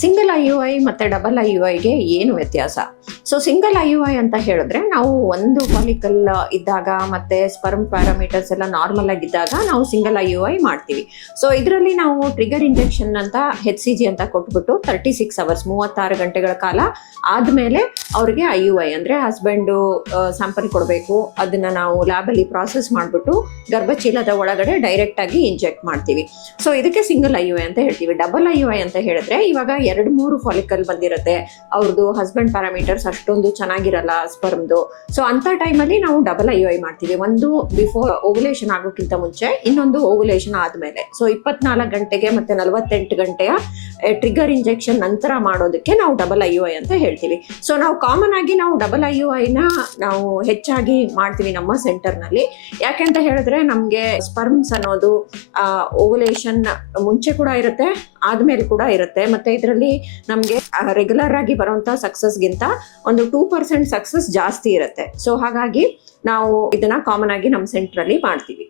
Single I U I ಮತ್ತೆ double I U ಐಗೆ ಏನು ವ್ಯತ್ಯಾಸ? So single I U I ಅಂತ ಹೇಳಿದ್ರೆ ನಾವು ಒಂದು ಫಾಲಿಕಲ್ ಇದ್ದಾಗ ಮತ್ತೆ ಸ್ಪರ್ಮ್ ಪ್ಯಾರಾಮೀಟರ್ಸ್ ಎಲ್ಲ ನಾರ್ಮಲ್ ಆಗಿದ್ದಾಗ ನಾವು ಸಿಂಗಲ್ ಐ ಯು ಐ ಮಾಡ್ತೀವಿ. ಸೊ ಇದರಲ್ಲಿ ನಾವು ಟ್ರಿಗರ್ ಇಂಜೆಕ್ಷನ್ ಅಂತ ಹೆಚ್ ಸಿ ಜಿ ಅಂತ ಕೊಟ್ಬಿಟ್ಟು ತರ್ಟಿ ಸಿಕ್ಸ್ ಅವರ್ಸ್ ಮೂವತ್ತಾರು ಗಂಟೆಗಳ ಕಾಲ ಆದ್ಮೇಲೆ ಅವ್ರಿಗೆ ಐ ಯು ಐ ಅಂದ್ರೆ ಹಸ್ಬೆಂಡು ಸ್ಯಾಂಪಲ್ ಕೊಡಬೇಕು. ಅದನ್ನ ನಾವು ಲ್ಯಾಬಲ್ಲಿ ಪ್ರಾಸೆಸ್ ಮಾಡಿಬಿಟ್ಟು ಗರ್ಭಚೀಲದ ಒಳಗಡೆ ಡೈರೆಕ್ಟ್ ಆಗಿ ಇಂಜೆಕ್ಟ್ ಮಾಡ್ತೀವಿ. ಸೊ ಇದಕ್ಕೆ ಸಿಂಗಲ್ ಐ ಯು ಐ ಅಂತ ಹೇಳ್ತೀವಿ. ಡಬಲ್ ಐ ಯು ಐ ಅಂತ ಹೇಳಿದ್ರೆ ಇವಾಗ ಎರಡು ಮೂರು ಫಾಲಿಕಲ್ ಬಂದಿರುತ್ತೆ. ಅವ್ರದ್ದು ಹಸ್ಬೆಂಡ್ ಪ್ಯಾರಾಮೀಟರ್ಸ್ ಅಷ್ಟೊಂದು ಚೆನ್ನಾಗಿರಲ್ಲ ಸ್ಪರ್ಮ್ದು ಸೊ ಅಂತ ಟೈಮಲ್ಲಿ ನಾವು ಡಬಲ್ ಐ ಐ ಮಾಡ್ತೀವಿ. ಒಂದು ಬಿಫೋರ್ ಓವುಲೇಷನ್ ಆಗೋಕ್ಕಿಂತ ಮುಂಚೆ, ಇನ್ನೊಂದು ಓವುಲೇಷನ್ ಆದ್ಮೇಲೆ. ಸೊ ಇಪ್ಪತ್ನಾಲ್ಕು ಗಂಟೆಗೆ ಮತ್ತೆ ನಲವತ್ತೆಂಟು ಗಂಟೆಯ ಟ್ರಿಗರ್ ಇಂಜೆಕ್ಷನ್ ನಂತರ ಮಾಡೋದಕ್ಕೆ ನಾವು ಡಬಲ್ ಐ ಅಂತ ಹೇಳ್ತೀವಿ. ಸೊ ನಾವು ಕಾಮನ್ ಆಗಿ ನಾವು ಡಬಲ್ ಐ ಐನ ನಾವು ಹೆಚ್ಚಾಗಿ ಮಾಡ್ತೀವಿ ನಮ್ಮ ಸೆಂಟರ್ನಲ್ಲಿ ಯಾಕೆಂತ ಹೇಳಿದ್ರೆ ನಮಗೆ ಸ್ಪರ್ಮ್ಸ್ ಅನ್ನೋದು ಓವುಲೇಷನ್ ಮುಂಚೆ ಕೂಡ ಇರುತ್ತೆ, ಆದ್ಮೇಲೆ ಕೂಡ ಇರುತ್ತೆ. ಮತ್ತೆ ಇದರಲ್ಲಿ ನಮಗೆ ರೆಗ್ಯುಲರ್ ಆಗಿ ಬರುವಂತ ಸಕ್ಸಸ್ಗಿಂತ ಒಂದು ಟೂ ಪರ್ಸೆಂಟ್ ಸಕ್ಸಸ್ ಜಾಸ್ತಿ ಇರುತ್ತೆ. ಸೊ ಹಾಗಾಗಿ ನಾವು ಇದನ್ನ ಕಾಮನ್ ಆಗಿ ನಮ್ಮ ಸೆಂಟ್ರಲ್ಲಿ ಮಾಡ್ತೀವಿ.